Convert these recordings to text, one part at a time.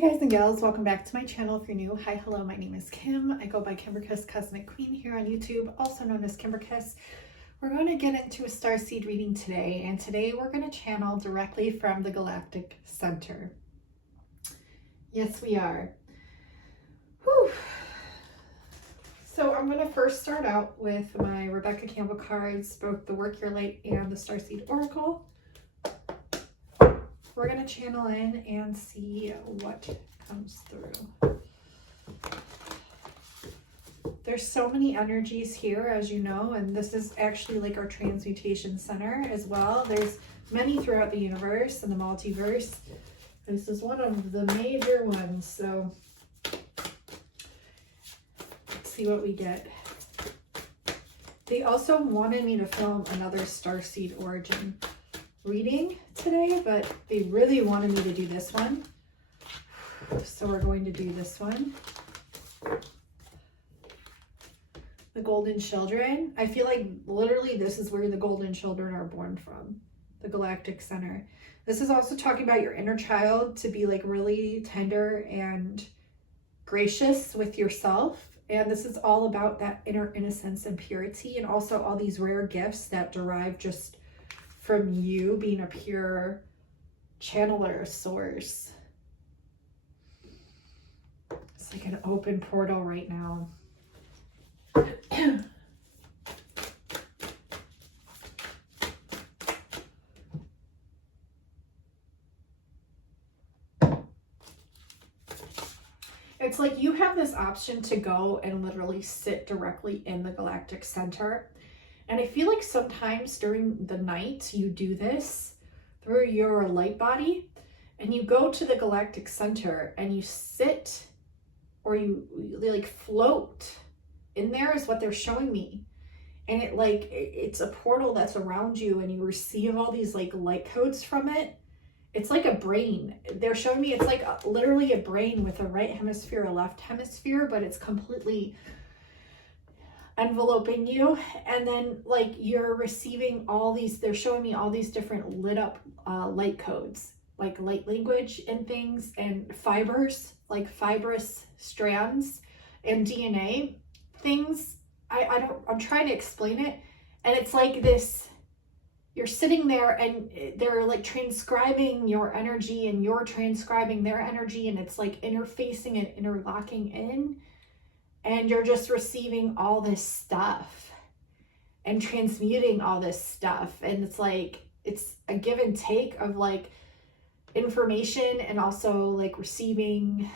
Hey guys and gals, welcome back to my channel. If you're new, hi, hello, my name is Kim. I go by Kimberkiss Cosmic Queen here on YouTube, also known as Kimberkiss. We're going to get into a starseed reading today, and today we're going to channel directly from the Galactic Center. Yes, we are. Whew. So I'm going to first start out with my Rebecca Campbell cards, both the Work Your Light and the Starseed Oracle. We're going to channel in and see what comes through. There's so many energies here, as you know, and this is actually like our transmutation center as well. There's many throughout the universe and the multiverse. This is one of the major ones, so let's see what we get. They also wanted me to film another Starseed origin reading today, but they really wanted me to do this one, so we're going to do this one. The Golden Children. I feel like literally this is where the Golden Children are born from, the Galactic Center. This is also talking about your inner child, to be like really tender and gracious with yourself, and this is all about that inner innocence and purity, and also all these rare gifts that derive just from you being a pure channeler source. It's like an open portal right now. It's like you have this option to go and literally sit directly in the Galactic Center. And I feel like sometimes during the night you do this through your light body, and you go to the Galactic Center and you sit, or they like float in there is what they're showing me. And it's a portal that's around you, and you receive all these like light codes from it. It's like a brain. They're showing me it's like literally a brain with a right hemisphere, a left hemisphere, but it's completely enveloping you. And then like you're receiving all these, they're showing me all these different lit up light codes, like light language and things, and fibers, like fibrous strands and DNA things. I'm trying to explain it, and it's like this, you're sitting there and they're like transcribing your energy and you're transcribing their energy, and it's like interfacing and interlocking in, and you're just receiving all this stuff and transmuting all this stuff. And it's like, it's a give and take of like information, and also like receiving.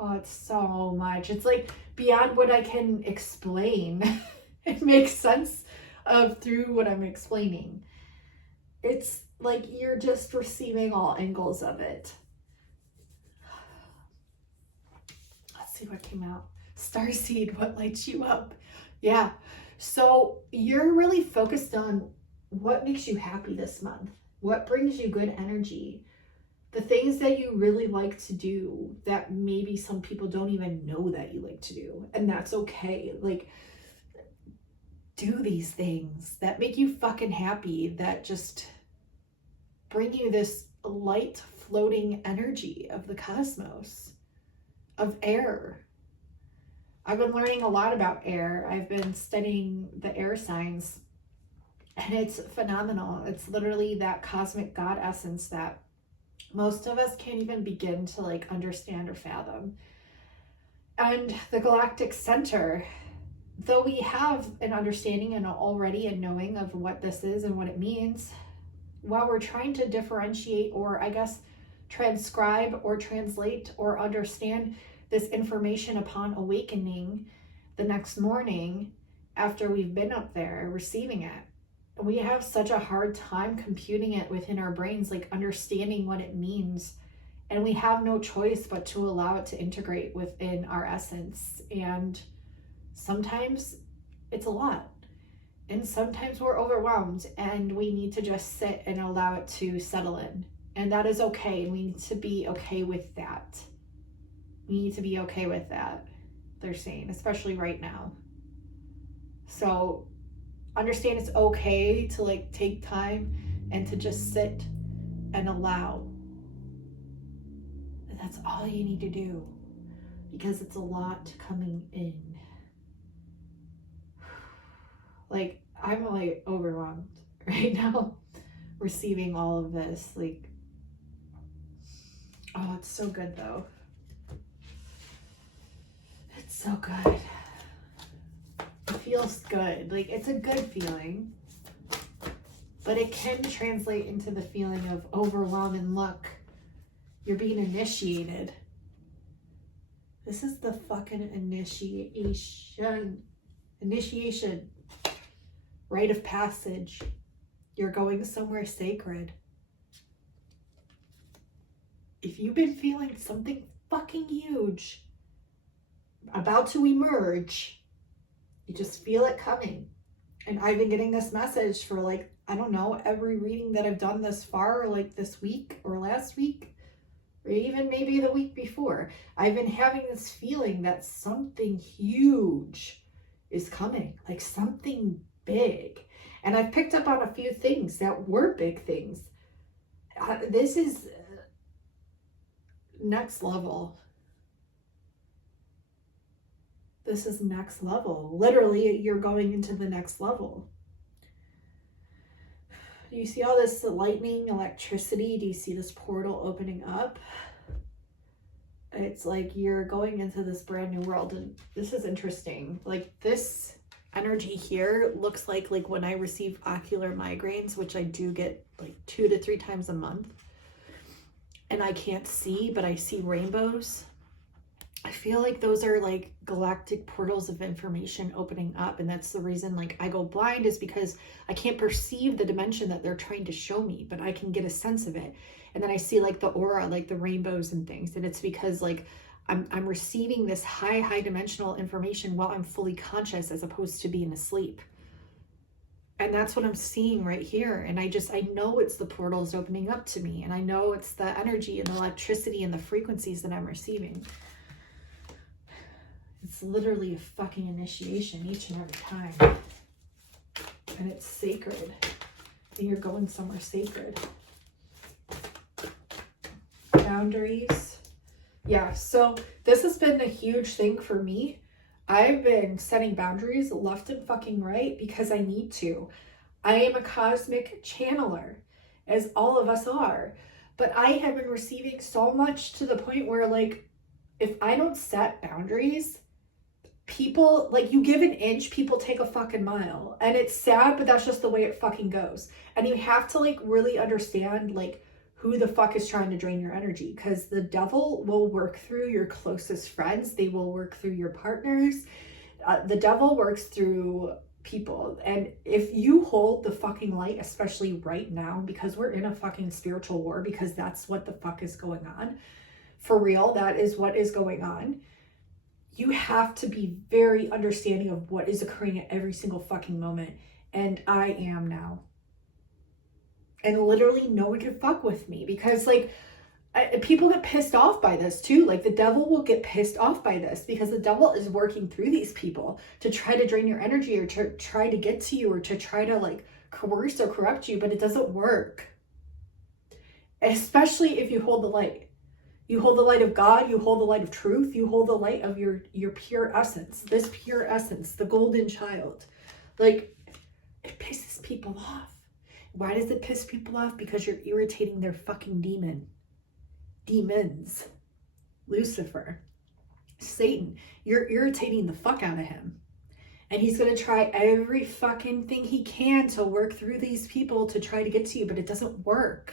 Oh, it's so much. It's like beyond what I can explain. It makes sense through what I'm explaining. It's like you're just receiving all angles of it. Let's see what came out. Starseed, what lights you up? Yeah. So you're really focused on what makes you happy this month. What brings you good energy? The things that you really like to do that maybe some people don't even know that you like to do. And that's okay. Like, do these things that make you fucking happy, that just bring you this light floating energy of the cosmos, of air. I've been learning a lot about air. I've been studying the air signs, and it's phenomenal. It's literally that cosmic God essence that most of us can't even begin to like understand or fathom. And the Galactic Center, though we have an understanding and already a knowing of what this is and what it means, while we're trying to differentiate, or I guess transcribe or translate or understand this information upon awakening the next morning after we've been up there receiving it, we have such a hard time computing it within our brains, like understanding what it means. And we have no choice but to allow it to integrate within our essence. And sometimes it's a lot. And sometimes we're overwhelmed, and we need to just sit and allow it to settle in. And that is okay. We need to be okay with that. We need to be okay with that, they're saying, especially right now. So understand it's okay to like take time and to just sit and allow that's all you need to do, because it's a lot coming in. Like, I'm like overwhelmed right now receiving all of this. Like, oh, it's so good though. It's so good. It feels good. Like, it's a good feeling, but it can translate into the feeling of overwhelm and luck. You're being initiated. This is the fucking initiation. Rite of passage. You're going somewhere sacred. If you've been feeling something fucking huge about to emerge, you just feel it coming. And I've been getting this message for like, I don't know, every reading that I've done this far, like this week or last week, or even maybe the week before. I've been having this feeling that something huge is coming, like something big. And I've picked up on a few things that were big things. This is next level. This is next level. Literally, you're going into the next level. Do you see all this lightning, electricity? Do you see this portal opening up? It's like you're going into this brand new world. And this is interesting. Like, this energy here looks like when I receive ocular migraines, which I do get like 2 to 3 times a month. And I can't see, but I see rainbows. I feel like those are like galactic portals of information opening up. And that's the reason like I go blind, is because I can't perceive the dimension that they're trying to show me, but I can get a sense of it. And then I see like the aura, like the rainbows and things. And it's because like I'm receiving this high dimensional information while I'm fully conscious, as opposed to being asleep. And that's what I'm seeing right here. And I know it's the portals opening up to me. And I know it's the energy and the electricity and the frequencies that I'm receiving. It's literally a fucking initiation each and every time. And it's sacred. And you're going somewhere sacred. Boundaries. Yeah, so this has been a huge thing for me. I've been setting boundaries left and fucking right because I need to. I am a cosmic channeler, as all of us are. But I have been receiving so much to the point where, like, if I don't set boundaries, people, like, you give an inch, people take a fucking mile. And it's sad, but that's just the way it fucking goes. And you have to, like, really understand, like, who the fuck is trying to drain your energy, because the devil will work through your closest friends. They will work through your partners. The devil works through people. And if you hold the fucking light, especially right now, because we're in a fucking spiritual war, because that's what the fuck is going on. For real, that is what is going on. You have to be very understanding of what is occurring at every single fucking moment. And I am now. And literally no one can fuck with me, because like people get pissed off by this too. Like the devil will get pissed off by this, because the devil is working through these people to try to drain your energy, or to try to get to you, or to try to like coerce or corrupt you, but it doesn't work. Especially if you hold the light. You hold the light of God, you hold the light of truth, you hold the light of your pure essence, this pure essence, the golden child. Like, it pisses people off. Why does it piss people off? Because you're irritating their fucking demons. Lucifer, Satan, you're irritating the fuck out of him. And he's going to try every fucking thing he can to work through these people to try to get to you, but it doesn't work.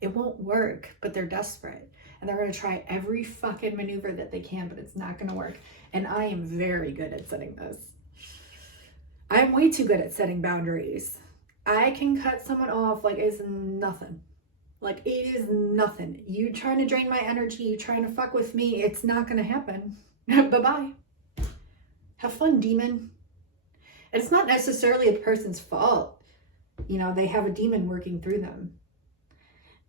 It won't work, but they're desperate. And they're going to try every fucking maneuver that they can, but it's not going to work. And I am very good at setting this. I'm way too good at setting boundaries. I can cut someone off like it's nothing. Like it is nothing. You trying to drain my energy, you trying to fuck with me, it's not going to happen. Bye-bye. Have fun, demon. It's not necessarily a person's fault. You know, they have a demon working through them.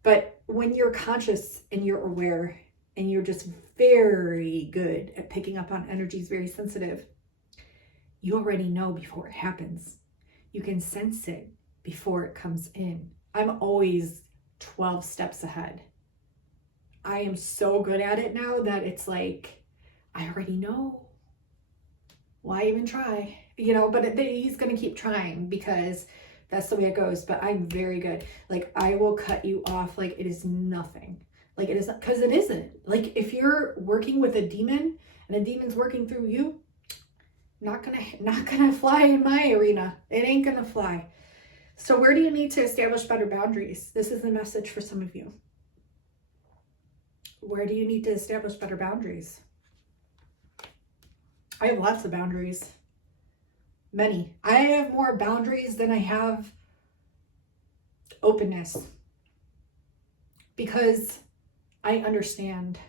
But when you're conscious and you're aware and you're just very good at picking up on energies, very sensitive, you already know before it happens. You can sense it before it comes in. I'm always 12 steps ahead. I am so good at it now that it's like, I already know. Why even try? You know, but he's going to keep trying because that's the way it goes. But I'm very good. Like, I will cut you off like it is nothing. Like, it isn't, because it isn't. Like, if you're working with a demon and a demon's working through you, not gonna fly in my arena. It ain't gonna fly. So where do you need to establish better boundaries? This is the message for some of you. Where do you need to establish better boundaries? I have lots of boundaries. Many. I have more boundaries than I have openness. Because I understand.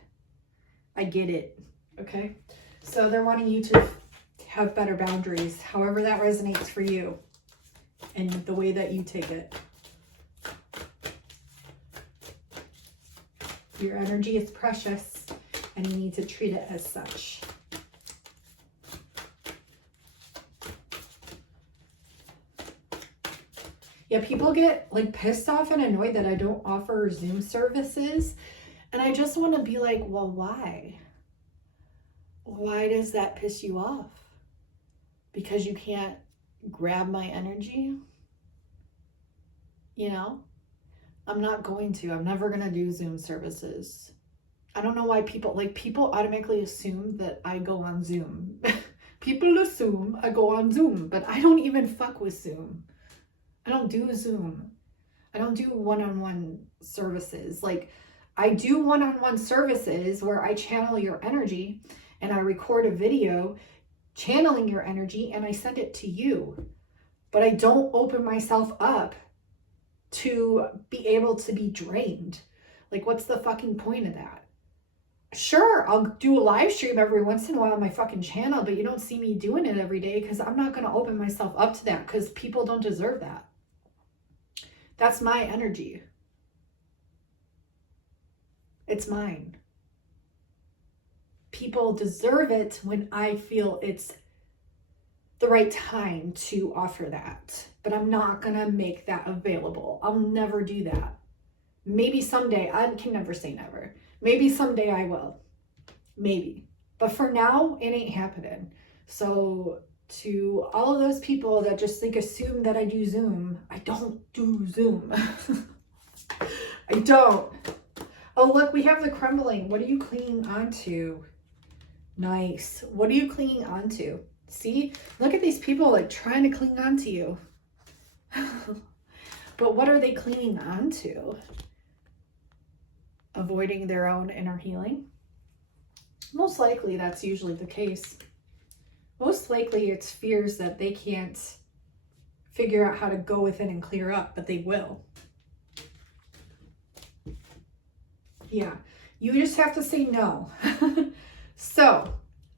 I get it. Okay? So they're wanting you to have better boundaries, however that resonates for you and the way that you take it. Your energy is precious and you need to treat it as such. Yeah, people get like pissed off and annoyed that I don't offer Zoom services. And I just want to be like, well, why? Why does that piss you off? Because you can't grab my energy? You know? I'm not going to. I'm never going to do Zoom services. I don't know why people automatically assume that I go on Zoom. People assume I go on Zoom, but I don't even fuck with Zoom. I don't do Zoom. I don't do one-on-one services. Like, I do one-on-one services where I channel your energy and I record a video channeling your energy and I send it to you. But I don't open myself up to be able to be drained. Like, what's the fucking point of that? Sure, I'll do a live stream every once in a while on my fucking channel, but you don't see me doing it every day because I'm not going to open myself up to that because people don't deserve that. That's my energy. It's mine. People deserve it when I feel it's the right time to offer that. But I'm not going to make that available. I'll never do that. Maybe someday. I can never say never. Maybe someday I will. Maybe. But for now, it ain't happening. So to all of those people that just assume that I do Zoom, I don't do Zoom. I don't. Oh, look, we have the crumbling. What are you clinging onto? Nice. What are you clinging onto? See? Look at these people like trying to cling onto you. But what are they clinging onto? Avoiding their own inner healing? Most likely that's usually the case. Most likely it's fears that they can't figure out how to go within and clear up, but they will. Yeah, you just have to say no. So,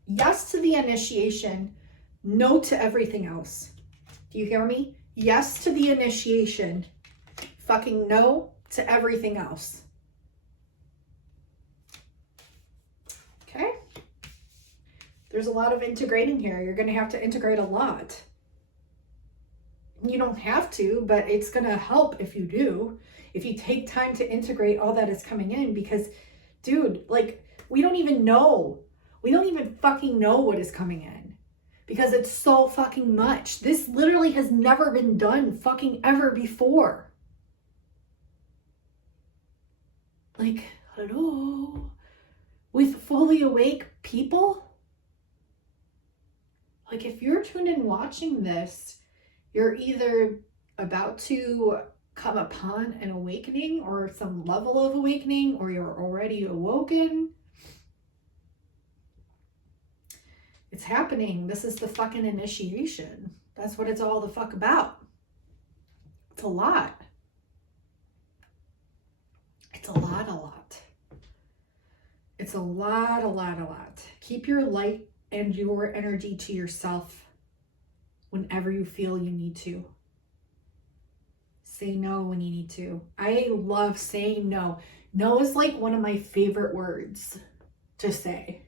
yes to the initiation, no to everything else. Do you hear me? Yes to the initiation, fucking no to everything else. Okay? There's a lot of integrating here. You're going to have to integrate a lot. You don't have to, but it's going to help if you do. If you take time to integrate all that is coming in, because, dude, like, we don't even know. We don't even fucking know what is coming in because it's so fucking much. This literally has never been done fucking ever before. Like, hello? With fully awake people? Like, if you're tuned in watching this, you're either about to come upon an awakening or some level of awakening, or you're already awoken. It's happening. This is the fucking initiation. That's what it's all the fuck about. It's a lot. It's a lot. It's a lot. Keep your light and your energy to yourself whenever you feel you need to. Say no when you need to. I love saying no. No is like one of my favorite words to say.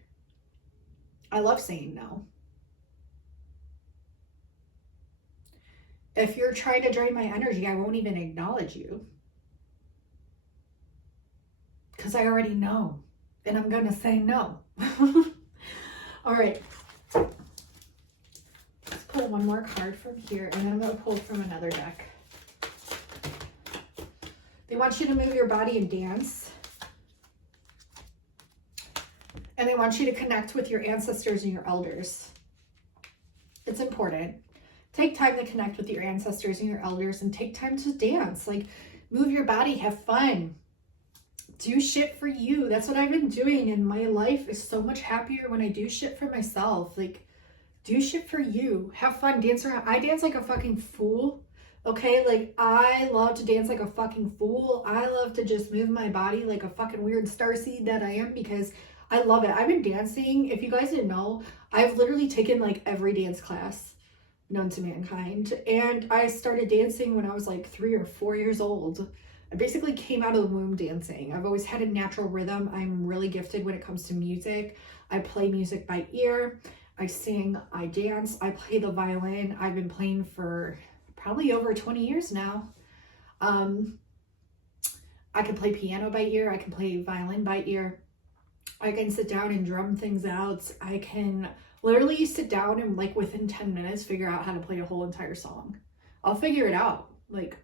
I love saying no. If you're trying to drain my energy, I won't even acknowledge you. because I already know, and I'm going to say no. All right. Let's pull one more card from here, and then I'm going to pull from another deck. They want you to move your body and dance. And they want you to connect with your ancestors and your elders. It's important. Take time to connect with your ancestors and your elders, and take time to dance. Like, move your body, have fun. Do shit for you. That's what I've been doing, and my life is so much happier when I do shit for myself. Like, do shit for you. Have fun. Dance around. I dance like a fucking fool. Okay, like, I love to dance like a fucking fool. I love to just move my body like a fucking weird starseed that I am, because I love it. I've been dancing. If you guys didn't know, I've literally taken like every dance class known to mankind. And I started dancing when I was like 3 or 4 years old. I basically came out of the womb dancing. I've always had a natural rhythm. I'm really gifted when it comes to music. I play music by ear. I sing, I dance, I play the violin. I've been playing for probably over 20 years now. I can play piano by ear. I can play violin by ear. I can sit down and drum things out. I can literally sit down and like within 10 minutes figure out how to play a whole entire song. I'll figure it out, like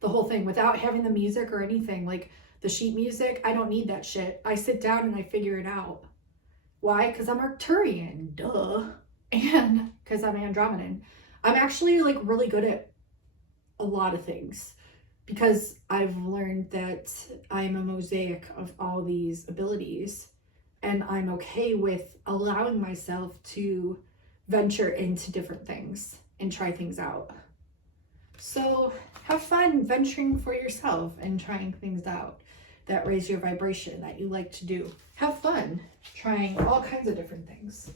the whole thing, without having the music or anything. Like the sheet music, I don't need that shit. I sit down and I figure it out. Why? Because I'm Arcturian, duh. And because I'm Andromedan. I'm actually like really good at a lot of things, because I've learned that I'm a mosaic of all these abilities, and I'm okay with allowing myself to venture into different things and try things out. So have fun venturing for yourself and trying things out that raise your vibration, that you like to do. Have fun trying all kinds of different things.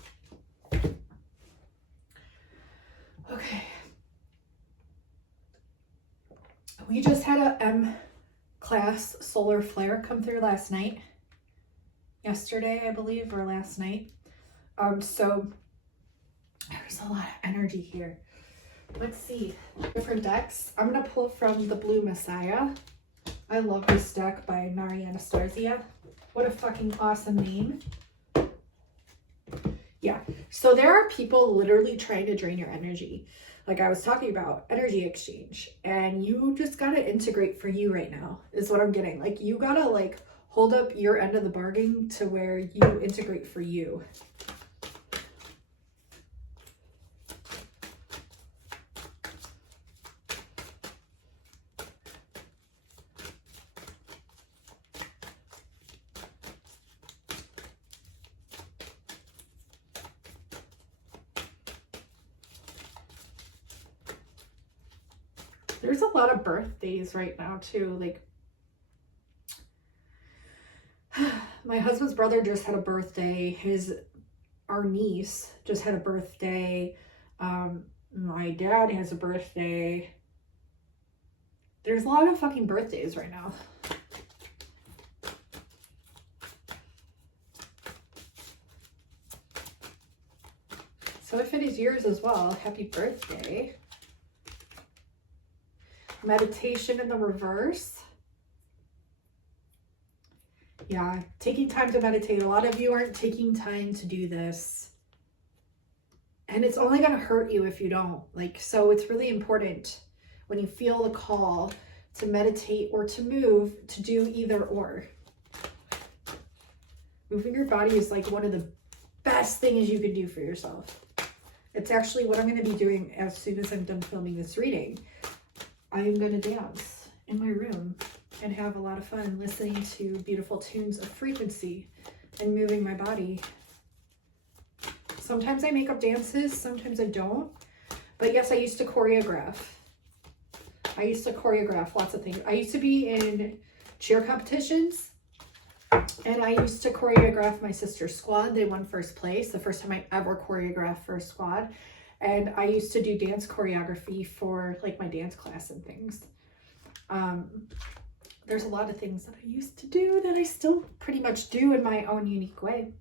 Okay. We just had a M-class solar flare come through last night. Yesterday, I believe, or last night. So there's a lot of energy here. Let's see. Different decks. I'm going to pull from the Blue Messiah. I love this deck by Mariana Starzia. What a fucking awesome name. Yeah. So there are people literally trying to drain your energy. Like I was talking about, energy exchange, and you just got to integrate for you right now is what I'm getting. Like you got to like hold up your end of the bargain to where you integrate for you. There's a lot of birthdays right now too. Like my husband's brother just had a birthday. Our niece just had a birthday. My dad has a birthday. There's a lot of fucking birthdays right now. So if it is yours as well, happy birthday. Meditation in the reverse. Yeah, taking time to meditate. A lot of you aren't taking time to do this. And it's only going to hurt you if you don't. Like, so it's really important when you feel the call to meditate or to move, to do either or. Moving your body is like one of the best things you can do for yourself. It's actually what I'm going to be doing as soon as I'm done filming this reading. I'm going to dance in my room and have a lot of fun listening to beautiful tunes of frequency and moving my body. Sometimes I make up dances, sometimes I don't. But yes, I used to choreograph. I used to choreograph lots of things. I used to be in cheer competitions, and I used to choreograph my sister's squad. They won first place, the first time I ever choreographed for a squad. And I used to do dance choreography for like my dance class and things. There's a lot of things that I used to do that I still pretty much do in my own unique way.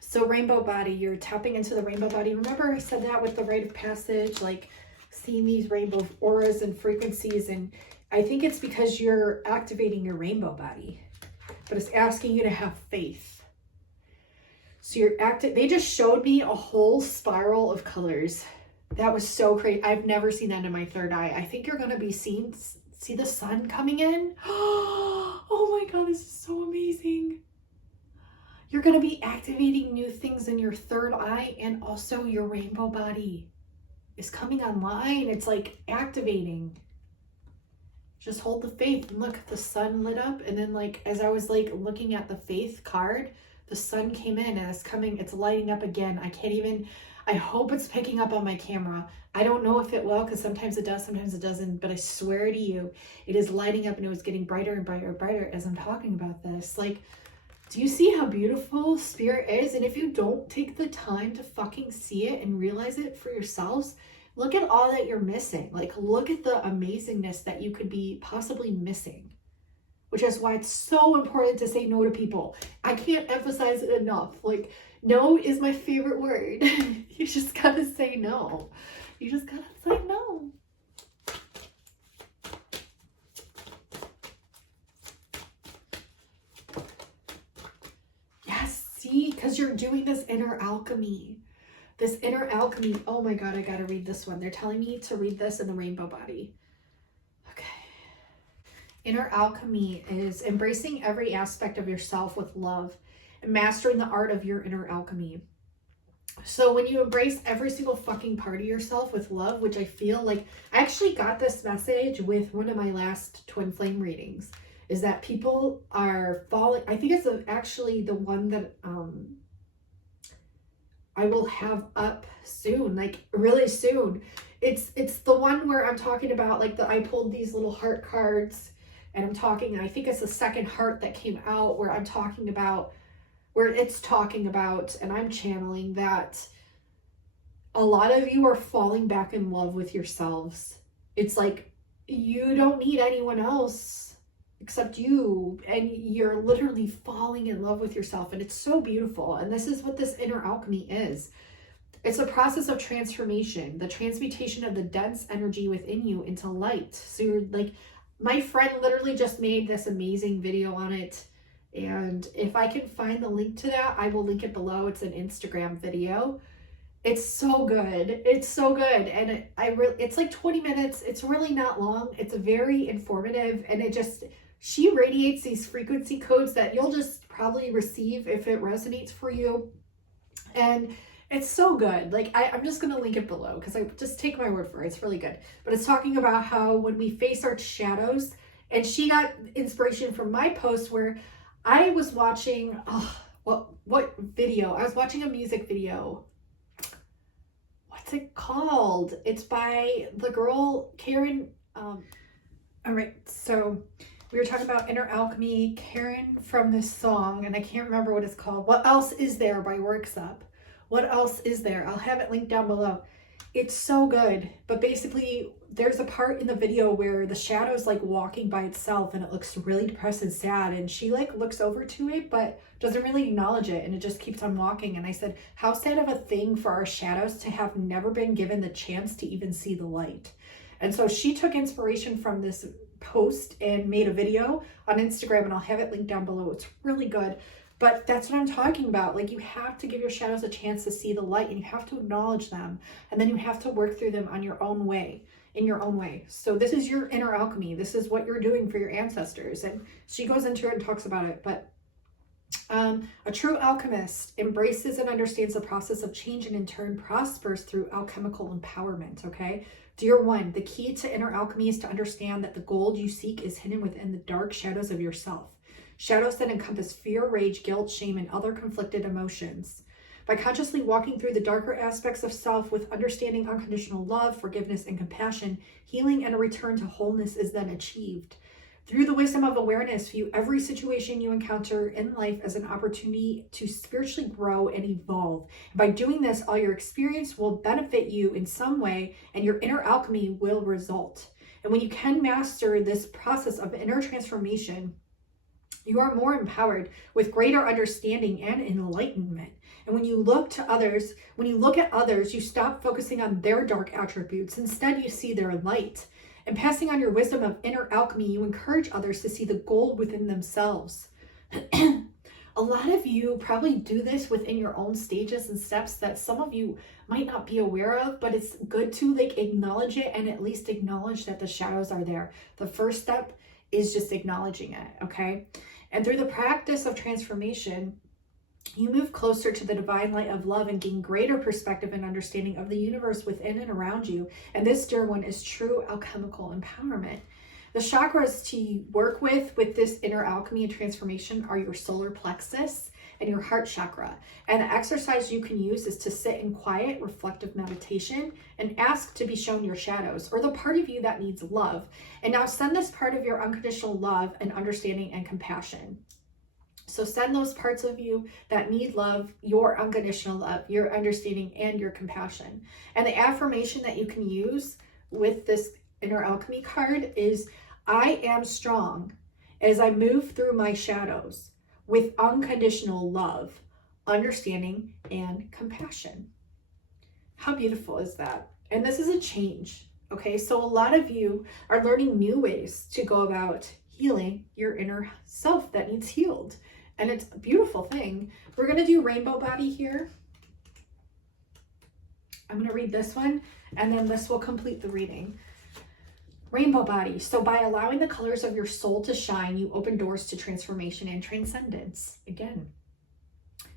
So rainbow body, you're tapping into the rainbow body. Remember I said that with the rite of passage, like seeing these rainbow auras and frequencies. And I think it's because you're activating your rainbow body. but it's asking you to have faith. So you're active. They just showed me a whole spiral of colors. That was so crazy. I've never seen that in my third eye. I think you're going to be see the sun coming in. Oh my God, this is so amazing. You're going to be activating new things in your third eye, and also your rainbow body is coming online. It's like activating. Just hold the faith. And look, the sun lit up, and then like as I was like looking at the faith card, the sun came in and it's lighting up again. I hope it's picking up on my camera. I don't know if it will, because sometimes it does, sometimes it doesn't, but I swear to you, it is lighting up, and it was getting brighter and brighter and brighter as I'm talking about this. Like, do you see how beautiful spirit is? And if you don't take the time to fucking see it and realize it for yourselves, look at all that you're missing. Like, look at the amazingness that you could be possibly missing, which is why it's so important to say no to people. I can't emphasize it enough. Like, no is my favorite word. You just gotta say no. You just gotta say no. Yes, see, because you're doing this inner alchemy. This inner alchemy. Oh my God, I gotta read this one. They're telling me to read this in the rainbow body. Okay. Inner alchemy is embracing every aspect of yourself with love and mastering the art of your inner alchemy. So when you embrace every single fucking part of yourself with love, which I feel like I actually got this message with one of my last twin flame readings, is that people are falling. I think it's actually the one that I will have up soon, like really soon. It's the one where I'm talking about, like, I pulled these little heart cards, and I'm talking, and I think it's the second heart that came out where it's talking about, and I'm channeling that a lot of you are falling back in love with yourselves. It's like you don't need anyone else except you, and you're literally falling in love with yourself, and it's so beautiful. And this is what this inner alchemy is. It's a process of transformation, the transmutation of the dense energy within you into light. So you're like, my friend literally just made this amazing video on it. And if I can find the link to that, I will link it below. It's an Instagram video. It's so good. It's so good. And it's like 20 minutes. It's really not long. It's very informative. And she radiates these frequency codes that you'll just probably receive if it resonates for you. And it's so good. Like, I'm just going to link it below, because I just take my word for it. It's really good. But it's talking about how when we face our shadows, and she got inspiration from my post where I was watching, what video? I was watching a music video. What's it called? It's by the girl, Karen. All right, so we were talking about inner alchemy, Karen from this song, and I can't remember what it's called. What Else Is There by Works Up. What Else Is There? I'll have it linked down below. It's so good. But basically, there's a part in the video where the shadow's like walking by itself, and it looks really depressed and sad, and she like looks over to it but doesn't really acknowledge it, and it just keeps on walking. And I said, how sad of a thing for our shadows to have never been given the chance to even see the light. And so she took inspiration from this post and made a video on Instagram, and I'll have it linked down below. It's really good. But that's what I'm talking about. Like, you have to give your shadows a chance to see the light, and you have to acknowledge them, and then you have to work through them on your own way, in your own way. So this is your inner alchemy. This is what you're doing for your ancestors. And she goes into it and talks about it. But a true alchemist embraces and understands the process of change, and in turn prospers through alchemical empowerment. Okay. Dear one, the key to inner alchemy is to understand that the gold you seek is hidden within the dark shadows of yourself. Shadows that encompass fear, rage, guilt, shame, and other conflicted emotions. By consciously walking through the darker aspects of self with understanding unconditional love, forgiveness, and compassion, healing and a return to wholeness is then achieved. Through the wisdom of awareness, view every situation you encounter in life as an opportunity to spiritually grow and evolve. And by doing this, all your experience will benefit you in some way, and your inner alchemy will result. And when you can master this process of inner transformation, you are more empowered with greater understanding and enlightenment. And when you look at others, you stop focusing on their dark attributes. Instead, you see their light. And passing on your wisdom of inner alchemy, you encourage others to see the gold within themselves. A lot of you probably do this within your own stages and steps that some of you might not be aware of, but it's good to like acknowledge it and at least acknowledge that the shadows are there. The first step is just acknowledging it, okay? And through the practice of transformation, you move closer to the divine light of love and gain greater perspective and understanding of the universe within and around you. And this, dear one, is true alchemical empowerment. The chakras to work with this inner alchemy and transformation are your solar plexus and your heart chakra. And the exercise you can use is to sit in quiet, reflective meditation and ask to be shown your shadows or the part of you that needs love. And now send this part of your unconditional love and understanding and compassion. So send those parts of you that need love, your unconditional love, your understanding, and your compassion. And the affirmation that you can use with this inner alchemy card is, I am strong as I move through my shadows with unconditional love, understanding, and compassion. How beautiful is that? And this is a change, okay? So a lot of you are learning new ways to go about healing your inner self that needs healed. And it's a beautiful thing. We're going to do rainbow body here. I'm going to read this one, and then this will complete the reading. Rainbow body. So by allowing the colors of your soul to shine, you open doors to transformation and transcendence. Again,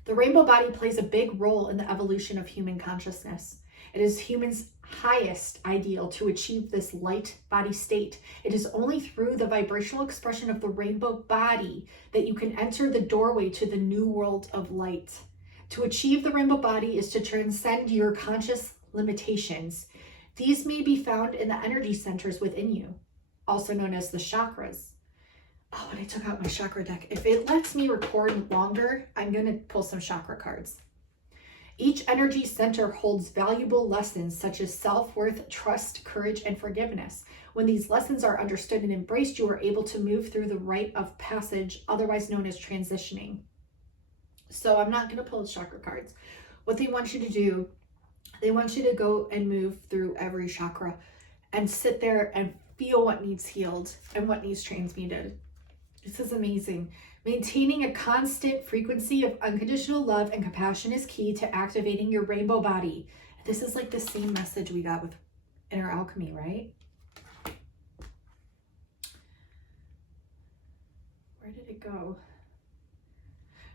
the rainbow body plays a big role in the evolution of human consciousness. It is humans' highest ideal to achieve this light body state. It is only through the vibrational expression of the rainbow body that you can enter the doorway to the new world of light. To achieve the rainbow body is to transcend your conscious limitations. These may be found in the energy centers within you, also known as the chakras. Oh, and I took out my chakra deck. If it lets me record longer, I'm going to pull some chakra cards. Each energy center holds valuable lessons such as self-worth, trust, courage, and forgiveness. When these lessons are understood and embraced, you are able to move through the rite of passage, otherwise known as transitioning. So I'm not going to pull the chakra cards. What they want you to do, they want you to go and move through every chakra and sit there and feel what needs healed and what needs transmuted. This is amazing. Maintaining a constant frequency of unconditional love and compassion is key to activating your rainbow body. This is like the same message we got with inner alchemy, right? Where did it go?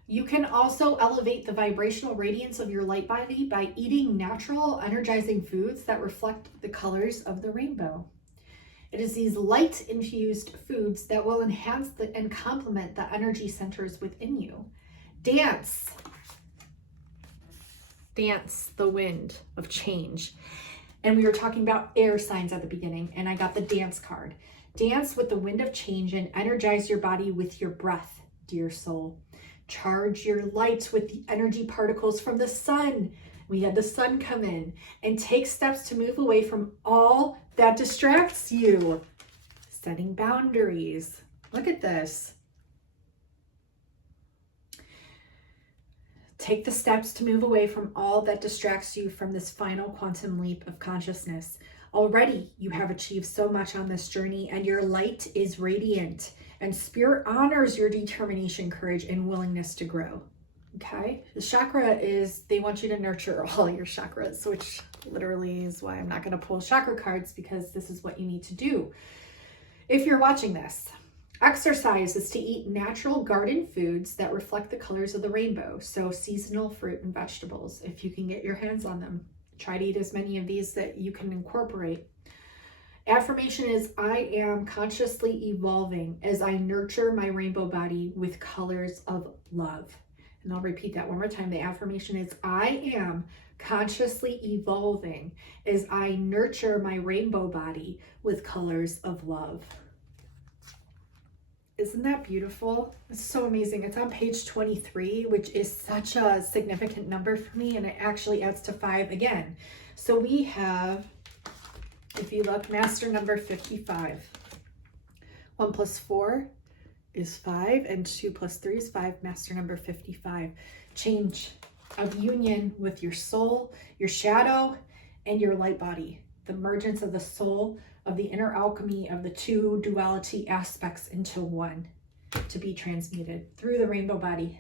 You can also elevate the vibrational radiance of your light body by eating natural, energizing foods that reflect the colors of the rainbow. It is these light-infused foods that will enhance and complement the energy centers within you. Dance. Dance the wind of change. And we were talking about air signs at the beginning, and I got the dance card. Dance with the wind of change and energize your body with your breath, dear soul. Charge your light with the energy particles from the sun. We had the sun come in, and take steps to move away from all that distracts you. Setting boundaries. Look at this. Take the steps to move away from all that distracts you from this final quantum leap of consciousness. Already, you have achieved so much on this journey, and your light is radiant, and Spirit honors your determination, courage, and willingness to grow. Okay, the chakra is, they want you to nurture all your chakras, which literally is why I'm not going to pull chakra cards, because this is what you need to do. If you're watching this, exercise is to eat natural garden foods that reflect the colors of the rainbow. So seasonal fruit and vegetables, if you can get your hands on them. Try to eat as many of these that you can incorporate. Affirmation is, I am consciously evolving as I nurture my rainbow body with colors of love. And I'll repeat that one more time. The affirmation is, I am consciously evolving as I nurture my rainbow body with colors of love. Isn't that beautiful? It's so amazing. It's on page 23, which is such a significant number for me, and it actually adds to 5 again. So we have, if you look, master number 55. 1 plus 4 is 5, and 2 plus 3 is 5, master number 55. Change of union with your soul, your shadow, and your light body. The emergence of the soul, of the inner alchemy of the two duality aspects into one. to be transmuted through the rainbow body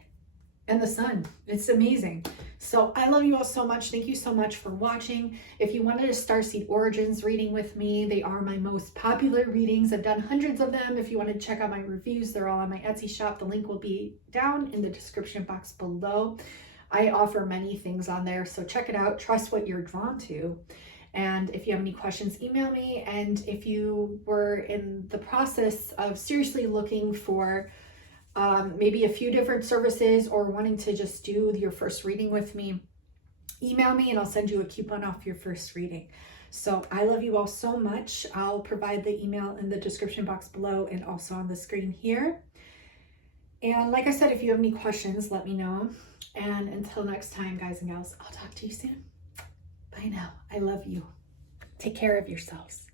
and the sun. It's amazing. So I love you all so much. Thank you so much for watching. If you wanted a Starseed Origins reading with me, they are my most popular readings. I've done hundreds of them. If you want to check out my reviews, they're all on my Etsy shop. The link will be down in the description box below. I offer many things on there, so check it out. Trust what you're drawn to. And if you have any questions, email me. And if you were in the process of seriously looking for maybe a few different services or wanting to just do your first reading with me, email me and I'll send you a coupon off your first reading. So I love you all so much. I'll provide the email in the description box below and also on the screen here. And like I said, if you have any questions, let me know. And until next time, guys and gals, I'll talk to you soon. Bye now. I love you. Take care of yourselves.